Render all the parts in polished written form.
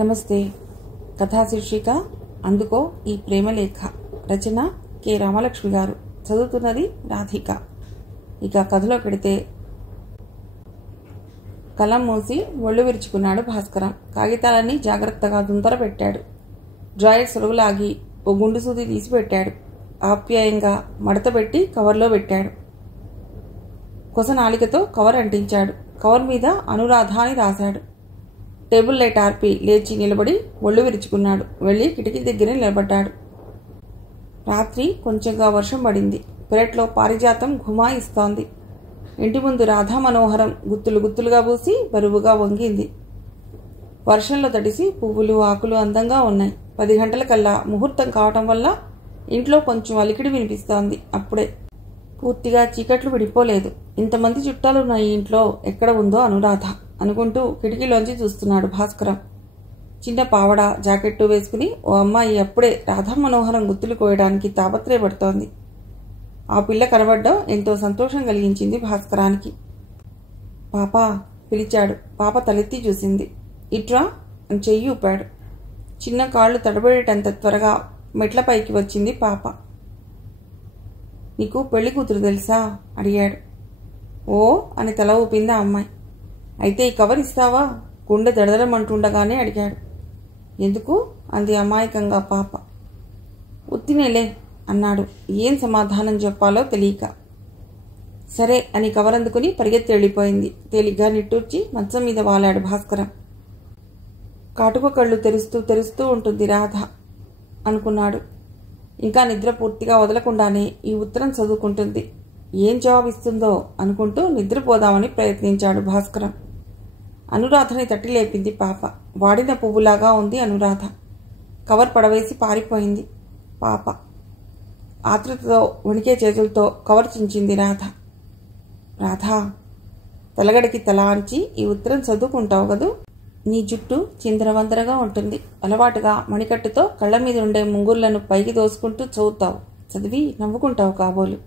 నమస్తే. కథా శీర్షిక అందుకో ఈ ప్రేమలేఖ. రచన కె రామలక్ష్మి గారు. చదువుతున్నది రాధిక. ఇక కథలో పెడితే, కలం మూసి ఒళ్ళు విరుచుకున్నాడు భాస్కరం. కాగితాలన్నీ జాగ్రత్తగా దుంతర పెట్టాడు. డ్రాయర్ సొరుగులాగి ఓ గుండు సూది తీసి పెట్టాడు. ఆప్యాయంగా మడతపెట్టి కవర్లో పెట్టాడు. కొస నాలికతో కవర్ అంటించాడు. కవర్ మీద అనురాధ అని రాశాడు. టేబుల్ లైట్ ఆర్పి లేచి నిలబడి ఒళ్ళు విరుచుకున్నాడు. వెళ్ళి కిటికీ దగ్గర నిలబడ్డాడు. రాత్రి కొంచెంగా వర్షం పడింది. పెరట్లో పారిజాతం ఘుమాయిస్తోంది. ఇంటి ముందు రాధా మనోహరం గుత్తులు గుత్తులుగా పూసి బరువుగా వంగింది. వర్షంలో తడిసి పువ్వులు ఆకులు అందంగా ఉన్నాయి. 10 గంటలకల్లా ముహూర్తం కావటం వల్ల ఇంట్లో కొంచెం అలికిడి వినిపిస్తోంది. అప్పుడే పూర్తిగా చీకట్లు విడిపోలేదు. ఇంతమంది చుట్టాలున్న ఈ ఇంట్లో ఎక్కడ ఉందో అనురాధ అనుకుంటూ కిటికీలోంచి చూస్తున్నాడు భాస్కరం. చిన్న పావడ జాకెట్టు వేసుకుని ఓ అమ్మాయి అప్పుడే రాధా మనోహరం గుత్తులు కోయడానికి తాపత్రయపడుతోంది. ఆ పిల్ల కనబడ్డం ఎంతో సంతోషం కలిగించింది భాస్కరానికి. పాపా పిలిచాడు. పాప తలెత్తి చూసింది. ఇట్రా అని చెయ్యి ఊపాడు. చిన్న కాళ్ళు తడబడేటంత త్వరగా మెట్లపైకి వచ్చింది పాప. నీకు పెళ్లి కూతురు తెలుసా అడిగాడు. ఓ అని తల ఊపింది ఆ అమ్మాయి. అయితే ఈ కవర్ ఇస్తావా గుండె దడదడమంటుండగానే అడిగాడు. ఎందుకు అంది అమాయకంగా పాప. ఉత్తినేలే అన్నాడు. ఏం సమాధానం చెప్పాలో తెలియక. సరే అని కవర్ అందుకుని పరిగెత్తి వెళ్ళిపోయింది. తేలిగ్గా నిట్టూర్చి మంచం మీద వాలాడు భాస్కరం. కాటుక కళ్ళు తెరుస్తూ ఉంటుంది రాధ అనుకున్నాడు. ఇంకా నిద్ర పూర్తిగా వదలకుండానే ఈ ఉత్తరం చదువుకుంటుంది. ఏం జవాబిస్తుందో అనుకుంటూ నిద్రపోదామని ప్రయత్నించాడు భాస్కరం. అనురాధని తట్టి లేపింది పాప. వాడిన పువ్వులాగా ఉంది అనురాధ. కవర్ పడవేసి పారిపోయింది పాప. ఆతృతతో వణికే చేతులతో కవర్ చించింది రాధ. రాధా తలగడికి తల ఆంచి ఈ ఉత్తరం చదువుకుంటావు కదూ. నీ జుట్టు చిందరవందరగా ఉంటుంది. అలవాటుగా మణికట్టుతో కళ్ళ మీద ఉండే ముంగుర్లను పైకి దోసుకుంటూ చదువుతావు. చదివి నవ్వుకుంటావు కాబోలు.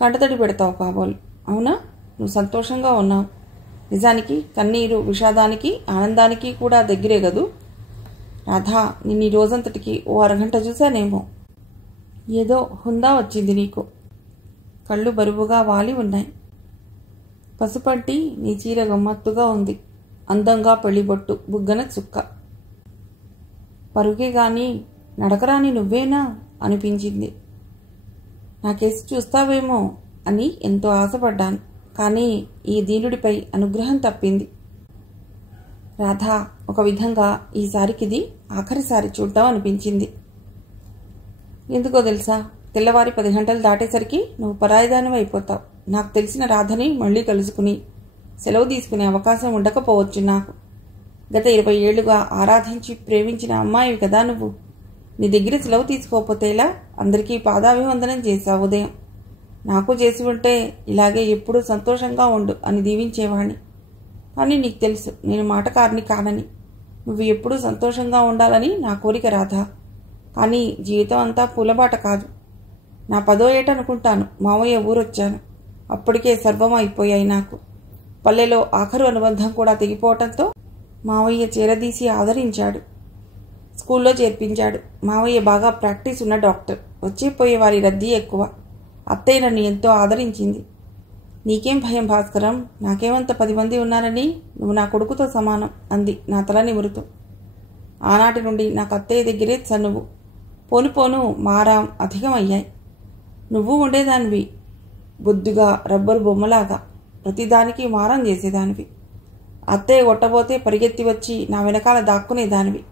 కంటతడి పెడతావు కాబోలు. అవునా? నువ్వు సంతోషంగా ఉన్నావు. నిజానికి కన్నీరు విషాదానికి ఆనందానికి కూడా దగ్గరే కదూ. రాధా నిన్ను రోజంతటికి ఓ అరగంట చూశానేమో. ఏదో హుందా వచ్చింది నీకు. కళ్ళు బరువుగా వాలి ఉన్నాయి. పసుపంటి నీ చీర గమ్మత్తుగా ఉంది. అందంగా పెళ్లిబొట్టు, బుగ్గన చుక్క. పరుగే గాని నడకరాని నువ్వేనా అనిపించింది. నాకేసి చూస్తావేమో అని ఎంతో ఆశపడ్డాను. కానీ ఈ దీనుడిపై అనుగ్రహం తప్పింది. రాధా ఒక విధంగా ఈసారికిది ఆఖరిసారి చూడ్డాం అనిపించింది. ఎందుకో తెలుసా, తెల్లవారి 10 గంటలు దాటేసరికి నువ్వు పరాయిదానివి అయిపోతావు. నాకు తెలిసిన రాధని మళ్ళీ కలుసుకుని సెలవు తీసుకునే అవకాశం ఉండకపోవచ్చు నాకు. గత 20 ఏళ్లుగా ఆరాధించి ప్రేమించిన అమ్మాయివి కదా నువ్వు. నీ దగ్గర సెలవు తీసుకోకపోతే ఇలా అందరికీ పాదాభివందనం చేశావు ఉదయం. నాకు చేసి ఉంటే ఇలాగే ఎప్పుడూ సంతోషంగా ఉండు అని దీవించేవాణ్ణి. కానీ నీకు తెలుసు నేను మాటకారిని కానని. నువ్వు ఎప్పుడూ సంతోషంగా ఉండాలని నా కోరిక రాధా. కానీ జీవితం అంతా పూలబాట కాదు. నా 10వ ఏట అనుకుంటాను మావయ్య ఊరొచ్చాను. అప్పటికే సర్వం అయిపోయాయి నాకు. పల్లెలో ఆఖరు అనుబంధం కూడా తెగిపోవటంతో మావయ్య చేరదీసి ఆదరించాడు. స్కూల్లో చేర్పించాడు. మావయ్య బాగా ప్రాక్టీస్ ఉన్న డాక్టర్. వచ్చేపోయే వారి రద్దీ ఎక్కువ. అత్తయ్య నన్ను ఎంతో ఆదరించింది. నీకేం భయం భాస్కరం, నాకేమంత 10 మంది ఉన్నారని. నువ్వు నా కొడుకుతో సమానం అంది నా తల నిమురుతూ. ఆనాటి నుండి నాకు అత్తయ్య దగ్గరే చనువు. పోను పోను మారాం అధికమయ్యాయి. నువ్వు ఉండేదానివి బొద్దుగా రబ్బరు బొమ్మలాగా. ప్రతిదానికి మారం చేసేదానివి. అత్తయ్య కొట్టబోతే పరిగెత్తి వచ్చి నా వెనకాల దాక్కునేదానివి.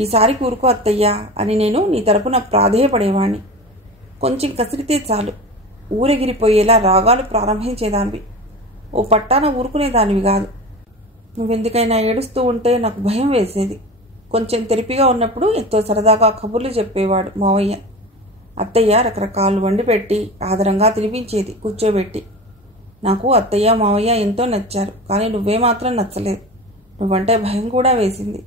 ఈసారి కూరుకో అత్తయ్యా అని నేను నీ తరపున ప్రాధేయపడేవాణ్ణి. కొంచెం కసిరితే చాలు ఊరెగిరిపోయేలా రాగాలు ప్రారంభించేదానివి. ఓ పట్టాన ఊరుకునేదానివి కాదు. నువ్వెందుకైనా ఏడుస్తూ ఉంటే నాకు భయం వేసేది. కొంచెం తెరిపిగా ఉన్నప్పుడు ఎంతో సరదాగా కబుర్లు చెప్పేవాడు మావయ్య. అత్తయ్య రకరకాలు వండి పెట్టి ఆదరంగా తినిపించేది కూర్చోబెట్టి. నాకు అత్తయ్య మావయ్య ఎంతో నచ్చారు. కానీ నువ్వే మాత్రం నచ్చలేదు. నువ్వంటే భయం కూడా వేసింది.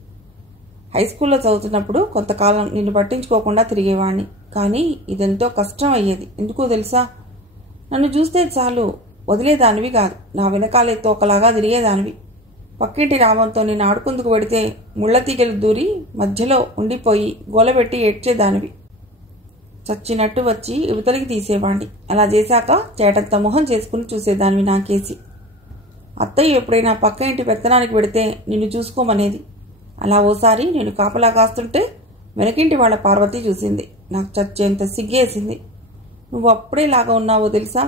హై స్కూల్లో చదువుతున్నప్పుడు కొంతకాలం నిన్ను పట్టించుకోకుండా తిరిగేవాణ్ణి. కానీ ఇదెంతో కష్టం అయ్యేది. ఎందుకో తెలుసా, నన్ను చూస్తే చాలు వదిలేదానివి కాదు. నా వెనకాలే తోకలాగా తిరిగేదానివి. పక్కింటి రామంతో నేను ఆడుకుందుకు పెడితే ముళ్ళ తీగలు దూరి మధ్యలో ఉండిపోయి గోలబెట్టి ఏడ్చేదానివి. చచ్చినట్టు వచ్చి యువతలికి తీసేవాణ్ణి. అలా చేశాక చేటంత మొహం చేసుకుని చూసేదానివి నాకేసి. అత్తయ్య ఎప్పుడైనా పక్క ఇంటి పెత్తనానికి పెడితే నిన్ను చూసుకోమనేది. అలా ఓసారి నేను కాపలా కాస్తుంటే వెనకింటి వాళ్ళ పార్వతి చూసింది. నాకు చచ్చేంత సిగ్గేసింది. నువ్వు అప్పుడే లాగా ఉన్నావో తెలుసా?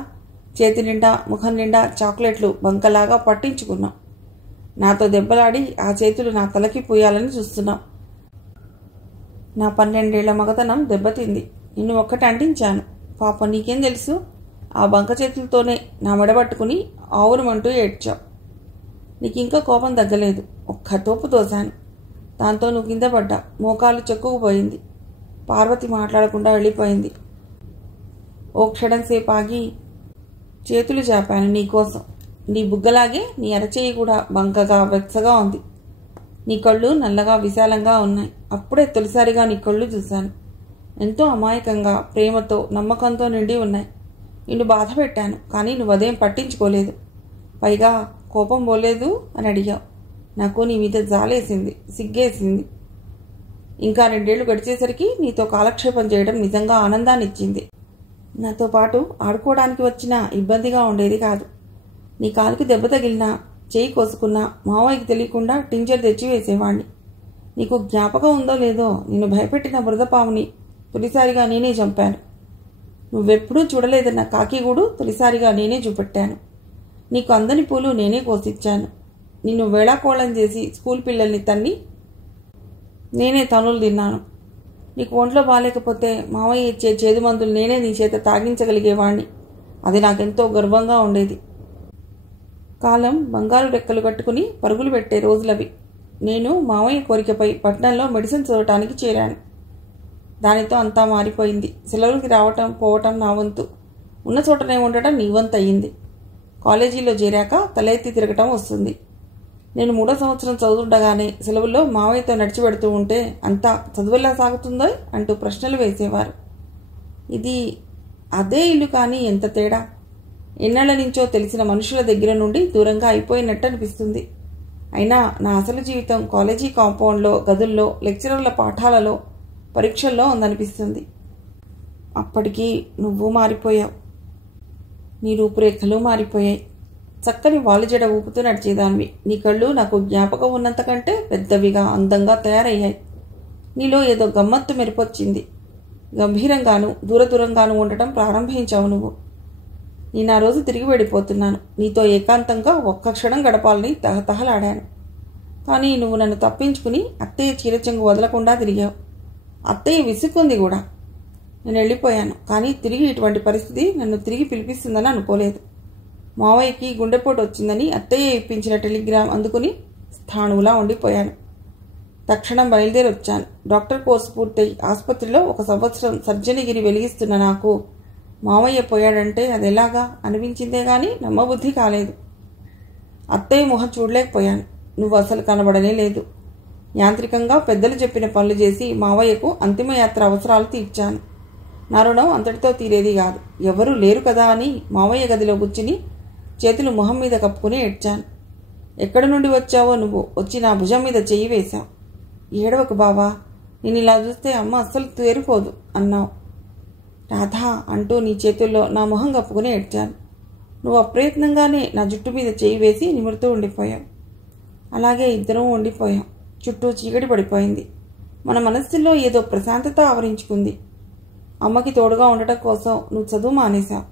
చేతి నిండా ముఖం నిండా చాక్లెట్లు బంకలాగా పట్టించుకున్నావు. నాతో దెబ్బలాడి ఆ చేతులు నా తలకి పోయాలని చూస్తున్నావు. నా 12 ఏళ్ల మగతనం దెబ్బతింది. నిన్ను ఒక్కటి అంటించాను. పాప నీకేం తెలుసు? ఆ బంక చేతులతోనే నా మెడబట్టుకుని ఆవురమంటూ ఏడ్చావు. నీకింకా కోపం తగ్గలేదు. ఒక్క తోపు తోశాను. దాంతో నువ్వు కింద పడ్డా. మోకాలు చెక్కుకుపోయింది. పార్వతి మాట్లాడకుండా వెళ్ళిపోయింది. ఓ క్షణం సేపు ఆగి చేతులు చాపాను నీకోసం. నీ బుగ్గలాగే నీ అరచేయి కూడా బంకగా వెచ్చగా ఉంది. నీ కళ్ళు నల్లగా విశాలంగా ఉన్నాయి. అప్పుడే తొలిసారిగా నీ కళ్ళు చూశాను. ఎంతో అమాయకంగా, ప్రేమతో, నమ్మకంతో నిండి ఉన్నాయి. నిన్ను బాధ పెట్టాను, కానీ నువ్వు అదేం పట్టించుకోలేదు. పైగా కోపం పోలేదు అని అడిగావు. నాకు నీ మీద జాలేసింది, సిగ్గేసింది. ఇంకా 2 ఏళ్లు గడిచేసరికి నీతో కాలక్షేపం చేయడం నిజంగా ఆనందాన్ని ఇచ్చింది. నాతో పాటు ఆడుకోవడానికి వచ్చినా ఇబ్బందిగా ఉండేది కాదు. నీ కాలుకి దెబ్బ తగిలినా, చేయి కోసుకున్నా మావయ్యకి తెలియకుండా టించర్ తెచ్చి వేసేవాణ్ణి. నీకు జ్ఞాపకం ఉందో లేదో, నిన్ను భయపెట్టిన బురదపాముని తొలిసారిగా నేనే చంపాను. నువ్వెప్పుడూ చూడలేదన్న కాకిగూడు తొలిసారిగా నేనే చూపెట్టాను. నీకు అందని పూలు నేనే కోసిచ్చాను. నిన్ను వేళాకోళం చేసి స్కూల్ పిల్లల్ని తన్ని నేనే తనులు తిన్నాను. నీకు ఒంట్లో బాగాలేకపోతే మావయ్య ఇచ్చే చేదు మందులు నేనే నీ చేత తాగించగలిగేవాణ్ణి. అది నాకెంతో గర్వంగా ఉండేది. కాలం బంగారు రెక్కలు కట్టుకుని పరుగులు పెట్టే రోజులవి. నేను మావయ్య కోరికపై పట్నంలో మెడిసిన్ చదవటానికి చేరాను. దానితో అంతా మారిపోయింది. సెలవులకి రావటం పోవటం నా వంతు, ఉన్న చోటనే ఉండటం నీ వంతు అయ్యింది. కాలేజీలో చేరాక తల ఎత్తి తిరగటం వస్తుంది. నేను 3వ సంవత్సరం చదువుతుండగానే సెలవుల్లో మావయ్యతో నడిచిపెడుతూ ఉంటే అంతా చదువులా సాగుతుందో అంటూ ప్రశ్నలు వేసేవారు. ఇది అదే ఇల్లు, కానీ ఎంత తేడా! ఎన్నేళ్ల నుంచో తెలిసిన మనుషుల దగ్గర నుండి దూరంగా అయిపోయినట్టు అనిపిస్తుంది. అయినా నా అసలు జీవితం కాలేజీ కాంపౌండ్లో, గదుల్లో, లెక్చరర్ల పాఠాలలో, పరీక్షల్లో ఉందనిపిస్తుంది. అప్పటికి నువ్వు మారిపోయావు. నీ రూపురేఖలు మారిపోయాయి. చక్కని వాలుజడ ఊపుతూ నడిచేదానివి. నీ కళ్ళు నాకు జ్ఞాపకం ఉన్నంతకంటే పెద్దవిగా, అందంగా తయారయ్యాయి. నీలో ఏదో గమ్మత్తు మెరుపొచ్చింది. గంభీరంగాను, దూరంగాను ఉండటం ప్రారంభించావు నువ్వు. నేను ఆ రోజు తిరిగి వెళ్ళిపోతున్నాను. నీతో ఏకాంతంగా ఒక్క క్షణం గడపాలని తహతహలాడాను. కానీ నువ్వు నన్ను తప్పించుకుని అత్తయ్య చీరచెంగు వదలకుండా తిరిగావు. అత్తయ్య విసుక్కుంది కూడా. నేను వెళ్ళిపోయాను. కానీ తిరిగి ఇటువంటి పరిస్థితి నన్ను తిరిగి పిలిపిస్తుందని అనుకోలేదు. మావయ్యకి గుండెపోటు వచ్చిందని అత్తయ్య ఇప్పించిన టెలిగ్రామ్ అందుకుని స్థాణువులా ఉండిపోయాను. తక్షణం బయలుదేరి వచ్చాను. డాక్టర్ కోర్సు పూర్తయి ఆసుపత్రిలో 1 సంవత్సరం సర్జనగిరి వెలిగిస్తున్న నాకు మావయ్య పోయాడంటే అది ఎలాగా అనిపించిందే గాని నమ్మబుద్ధి కాలేదు. అత్తయ్య మొహం చూడలేకపోయాను. నువ్వు అసలు కనబడనే లేదు. యాంత్రికంగా పెద్దలు చెప్పిన పనులు చేసి మావయ్యకు అంతిమయాత్ర అవసరాలు తీర్చాను. నా రుణం అంతటితో తీరేది కాదు. ఎవరూ లేరు కదా అని మావయ్య గదిలో కూర్చుని చేతులు మొహం మీద కప్పుకుని ఏడ్చాను. ఎక్కడి నుండి వచ్చావో నువ్వు? వచ్చి నా భుజం మీద చెయ్యి వేశావు. ఏడవకు బావా, నేను ఇలా చూస్తే అమ్మ అస్సలు తేరుకోదు అన్నావు. రాధా అంటూ నీ చేతుల్లో నా మొహం కప్పుకుని ఏడ్చాను. నువ్వు అప్రయత్నంగానే నా జుట్టు మీద చేయి వేసి నిమురుతూ ఉండిపోయావు. అలాగే ఇద్దరం ఉండిపోయాం. చుట్టూ చీకటి పడిపోయింది. మన మనస్సుల్లో ఏదో ప్రశాంతత ఆవరించుకుంది. అమ్మకి తోడుగా ఉండటం కోసం నువ్వు చదువు మానేశావు.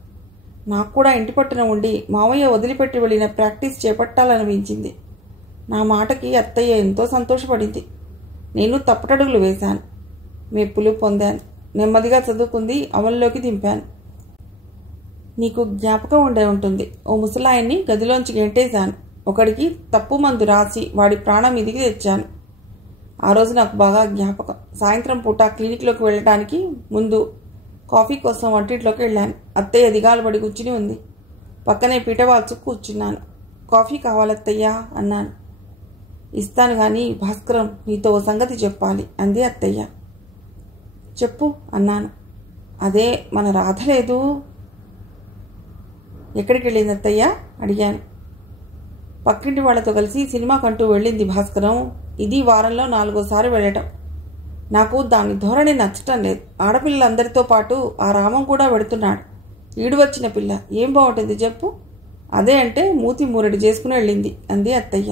నాకు కూడా ఇంటి పట్టున ఉండి మావయ్య వదిలిపెట్టి వెళ్ళిన ప్రాక్టీస్ చేపట్టాలనిపించింది. నా మాటకి అత్తయ్య ఎంతో సంతోషపడింది. నేను తప్పటడుగులు వేశాను. మెప్పులు పొందాను. నెమ్మదిగా చదువుకుంది అమల్లోకి దింపాను. నీకు జ్ఞాపకం ఉండే ఉంటుంది. ఓ ముసలాయన్ని గదిలోంచి గెంటేశాను. ఒకడికి తప్పు మందు రాసి వాడి ప్రాణం మీదికి తెచ్చాను. ఆ రోజు నాకు బాగా జ్ఞాపకం. సాయంత్రం పూట క్లినిక్లోకి వెళ్ళడానికి ముందు కాఫీ కోసం వంటింట్లోకి వెళ్ళాను. అత్తయ్య దిగాలు పడి కూర్చుని ఉంది. పక్కనే పీటవాల్చు కూర్చున్నాను. కాఫీ కావాలత్తయ్యా అన్నాను. ఇస్తాను కానీ భాస్కరం, నీతో ఓ సంగతి చెప్పాలి అంది అత్తయ్య. చెప్పు అన్నాను. అదే మన రాధ లేదు. ఎక్కడికి వెళ్ళింది అత్తయ్య అడిగాను. పక్కింటి వాళ్లతో కలిసి సినిమాకంటూ వెళ్ళింది భాస్కరం. ఇది వారంలో 4వ సారి వెళ్ళటం. నాకు దాని ధోరణి నచ్చటం లేదు. ఆడపిల్లలందరితో పాటు ఆ రామం కూడా వెడుతున్నాడు. ఈడు వచ్చిన పిల్ల ఏం బాగుంటుంది చెప్పు? అదే అంటే మూతి మూరెడు చేసుకుని వెళ్ళింది అంది అత్తయ్య.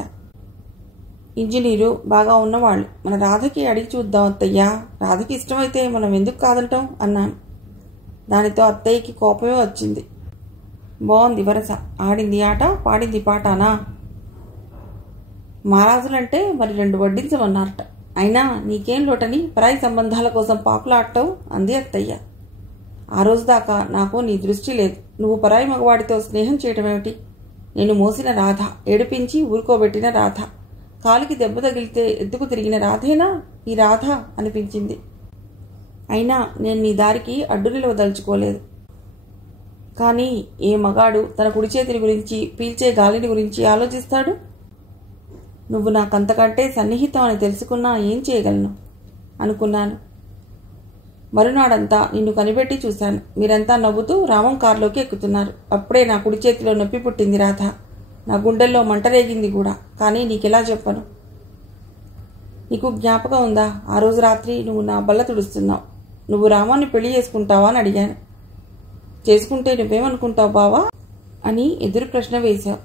ఇంజనీరు బాగా ఉన్నవాళ్ళు. మన రాధకి అడిగి చూద్దాం అత్తయ్య. రాధకి ఇష్టమైతే మనం ఎందుకు కాదంటాం అన్నాను. దానితో అత్తయ్యకి కోపమే వచ్చింది. బాగుంది వరస. ఆడింది ఆట, పాడింది పాటానా? మహారాజులంటే మరి 2 వడ్డించమన్నారట. అయినా నీకేం లోటని పరాయి సంబంధాల కోసం పాకులాడటవు అంది అత్తయ్య. ఆ రోజు దాకా నాకు నీ దృష్టి లేదు. నువ్వు పరాయి మగవాడితో స్నేహం చేయటమేమిటి? నేను మోసిన రాధ, ఏడిపించి ఊరుకోబెట్టిన రాధ, కాలికి దెబ్బ తగిలితే ఎద్దుకు తిరిగిన రాధేనా ఈ రాధ అనిపించింది. అయినా నేను నీ దారికి అడ్డు నిలవదలుచుకోలేదు. కానీ ఏ మగాడు తన కుడి చేతిని గురించి, పీల్చే గాలిని గురించి ఆలోచిస్తాడు? నువ్వు నాకంతకంటే సన్నిహితం అని తెలుసుకున్నా ఏం చేయగలను అనుకున్నాను. మరునాడంతా నిన్ను కనిపెట్టి చూశాను. మీరంతా నవ్వుతూ రామం కారులోకి ఎక్కుతున్నారు. అప్పుడే నా కుడి చేతిలో నొప్పి పుట్టింది రాధ. నా గుండెల్లో మంట రేగింది కూడా. కానీ నీకెలా చెప్పను? నీకు జ్ఞాపకం ఉందా? ఆ రోజు రాత్రి నువ్వు నా బల్ల తుడుస్తున్నావు. నువ్వు రామాన్ని పెళ్లి చేసుకుంటావా అని అడిగాను. చేసుకుంటే నువ్వేమనుకుంటావు బావా అని ఎదురు ప్రశ్న వేశావు.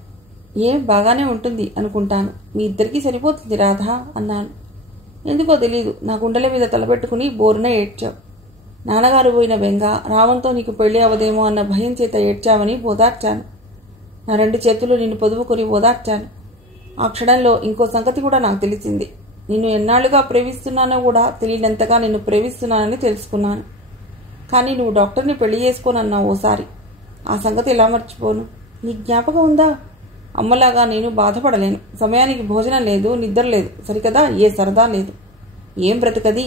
ఏం బాగానే ఉంటుంది అనుకుంటాను. మీ ఇద్దరికీ సరిపోతుంది రాధా అన్నాను. ఎందుకో తెలీదు, నా గుండెల మీద తలపెట్టుకుని బోరున ఏడ్చావు. నాన్నగారు పోయిన బెంగ, రామంతో నీకు పెళ్లి అవదేమో అన్న భయం చేత ఏడ్చావని ఓదార్చాను. నా 2 చేతులు నిన్ను పొదువుకొని ఓదార్చాను. ఆ క్షణంలో ఇంకో సంగతి కూడా నాకు తెలిసింది. నిన్ను ఎన్నాళ్లుగా ప్రేమిస్తున్నానో కూడా తెలియనంతగా నిన్ను ప్రేమిస్తున్నానని తెలుసుకున్నాను. కానీ నువ్వు డాక్టర్ని పెళ్లి చేసుకోనన్నావు ఓసారి. ఆ సంగతి ఎలా మర్చిపోను? నీ జ్ఞాపకం ఉందా? అమ్మలాగా నేను బాధపడలేను. సమయానికి భోజనం లేదు, నిద్ర లేదు, సరికదా ఏ సరదా లేదు. ఏం బ్రతకది?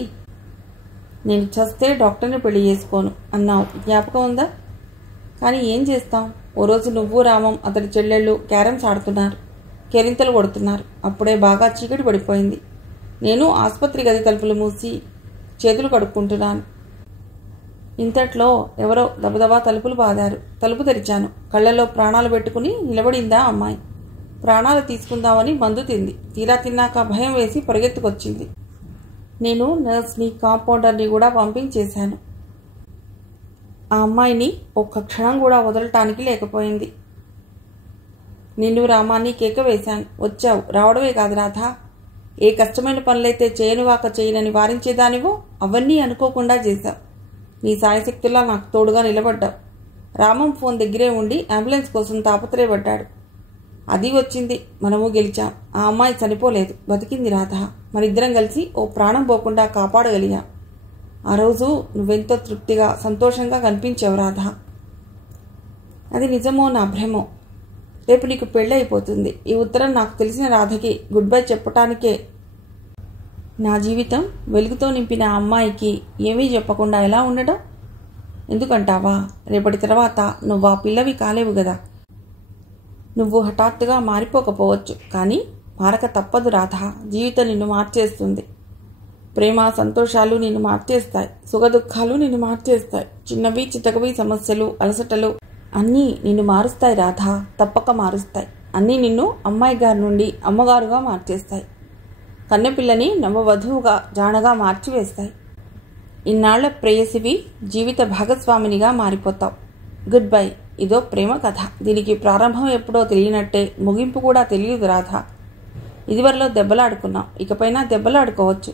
నేను చస్తే డాక్టర్ని పెళ్లి చేసుకోను అన్నావు. జ్ఞాపకం ఉందా? కానీ ఏం చేస్తాం? ఓ రోజు నువ్వు రామం అతడి చెల్లెళ్ళు క్యారమ్స్ ఆడుతున్నారు. కేరింతలు కొడుతున్నారు. అప్పుడే బాగా చీకటి పడిపోయింది. నేను ఆసుపత్రి గది తలుపులు మూసి చేతులు కడుక్కుంటున్నాను. ఇంతట్లో ఎవరో దబదబా తలుపులు బాదారు. తలుపు తెరిచాను. కళ్ళలో ప్రాణాలు పెట్టుకుని నిలబడిందా అమ్మాయి. ప్రాణాలు తీసుకుందామని మందు తింది. తీరా తిన్నాక భయం వేసి పరిగెత్తుకొచ్చింది. నేను నర్స్ని, కాంపౌండర్ని కూడా పంపించేశాను. ఆ అమ్మాయిని ఒక్క క్షణం కూడా వదలటానికి లేకపోయింది. నిన్ను రామాన్ని కేక వేశాను. వచ్చావు. రావడమే కాదు రాధా, ఏ కష్టమైన పనులైతే చేయనువాక చేయనని వారించేదానివో అవన్నీ అనుకోకుండా చేశావు. నీ సాయశక్తులా నాకు తోడుగా నిలబడ్డావు. రామం ఫోన్ దగ్గరే ఉండి అంబులెన్స్ కోసం తాపత్రయపడ్డాడు. అది వచ్చింది. మనము గెలిచాం. ఆ అమ్మాయి చనిపోలేదు, బతికింది రాధ. మనిద్దరం కలిసి ఓ ప్రాణం పోకుండా కాపాడగలిగాం. ఆ రోజు నువ్వెంతో తృప్తిగా, సంతోషంగా కనిపించావు రాధ. అది నిజమో నా భ్రమో? రేపు నీకు పెళ్ళి అయిపోతుంది. ఈ ఉత్తరం నాకు తెలిసిన రాధకి గుడ్ బై చెప్పటానికే. నా జీవితం వెలుగుతో నింపిన ఆ అమ్మాయికి ఏమీ చెప్పకుండా ఎలా ఉండటం? ఎందుకంటావా? రేపటి తర్వాత నువ్వు ఆ పిల్లవి కాలేవు కదా. నువ్వు హఠాత్తుగా మారిపోకపోవచ్చు, కానీ మారక తప్పదు రాధ. జీవితం నిన్ను మార్చేస్తుంది. ప్రేమ, సంతోషాలు నిన్ను మార్చేస్తాయి. సుఖదుఖాలు నిన్ను మార్చేస్తాయి. చిన్నవి చితకవి సమస్యలు, అలసటలు అన్నీ నిన్ను మారుస్తాయి రాధ. తప్పక మారుస్తాయి. అన్నీ నిన్ను అమ్మాయి గారి నుండి అమ్మగారుగా మార్చేస్తాయి. కన్నెపిల్లని నమ్మవధువుగా, జానగా మార్చివేస్తాయి. ఇన్నాళ్ల ప్రేయసివి జీవిత భాగస్వామినిగా మారిపోతావు. Good bye. ఇదో ప్రేమ కథ. దీనికి ప్రారంభం ఎప్పుడో తెలియనట్టే ముగింపు కూడా తెలియదు రాధ. ఇదివరలో దెబ్బలాడుకున్నాం, ఇకపైనా దెబ్బలాడుకోవచ్చు.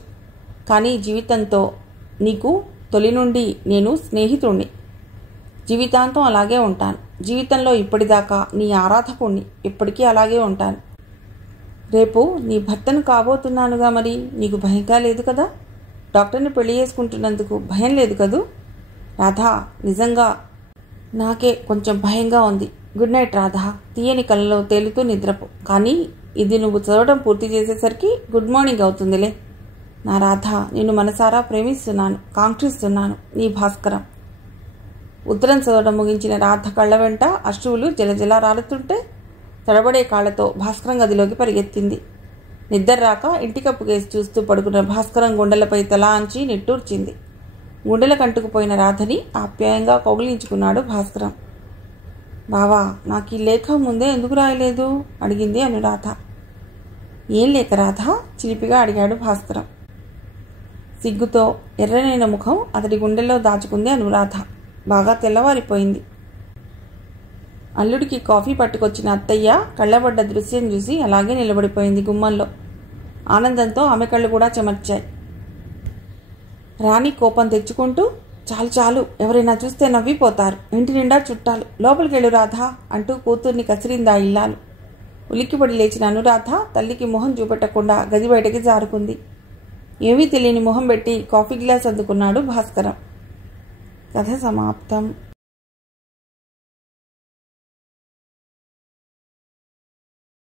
కానీ జీవితంతో నీకు తొలి నుండి నేను స్నేహితుణ్ణి. జీవితాంతం అలాగే ఉంటాను. జీవితంలో ఇప్పటిదాకా నీ ఆరాధకుణ్ణి. ఇప్పటికీ అలాగే ఉంటాను. రేపు నీ భర్తను కాబోతున్నానుగా. మరి నీకు భయంగా లేదు కదా? డాక్టర్ని పెళ్లి చేసుకుంటున్నందుకు భయం లేదు కదూ? రాధా, నిజంగా నాకే కొంచెం భయంగా ఉంది. Good night Radha. తీయని కళ్ళలో తేలుతూ నిద్రపో. కానీ ఇది నువ్వు చదవడం పూర్తి చేసేసరికి గుడ్ మార్నింగ్ అవుతుందిలే. నా రాధా, నిన్ను మనసారా ప్రేమిస్తున్నాను, కాంక్షిస్తున్నాను. నీ భాస్కరం. ఉత్తరం చదవడం ముగించిన రాధ కళ్ళ వెంట అశ్రువులు జలజల రాలుతుంటే తడబడే కాళ్లతో భాస్కరం గదిలోకి పరిగెత్తింది. నిద్ర రాక ఇంటికప్పు కేసి చూస్తూ పడుకున్న భాస్కరం గుండెలపై తల అంచి నిట్టూర్చింది. గుండెల కంటుకుపోయిన రాధని ఆప్యాయంగా కౌగిలించుకున్నాడు భాస్కరం. బావా, నాకు ఈ లేఖ ముందే ఎందుకు రాయలేదు అడిగింది అనురాధ. ఏం లేఖ రాధా? చిలిపిగా అడిగాడు భాస్కరం. సిగ్గుతో ఎర్రనైన ముఖం అతడి గుండెల్లో దాచుకుంది అనురాధ. బాగా తెల్లవారిపోయింది. అల్లుడికి కాఫీ పట్టుకొచ్చిన అత్తయ్య కళ్ళబడ్డ దృశ్యం చూసి అలాగే నిలబడిపోయింది గుమ్మంలో. ఆనందంతో ఆమె కళ్ళు కూడా చెమర్చాయి. రాణి కోపం తెచ్చుకుంటూ, చాలు చాలు, ఎవరైనా చూస్తే నవ్విపోతారు, ఇంటి నిండా చుట్టాలు, లోపలికెళ్ళు రాధా అంటూ కూతుర్ని కసిరిందా ఇల్లాలు. ఉలిక్కిపడి లేచిన అనురాధ తల్లికి మొహం చూపెట్టకుండా గది బయటకి జారుకుంది. ఏమీ తెలియని మొహం పెట్టి కాఫీ గ్లాస్ అందుకున్నాడు భాస్కరం. కథ సమాప్తం.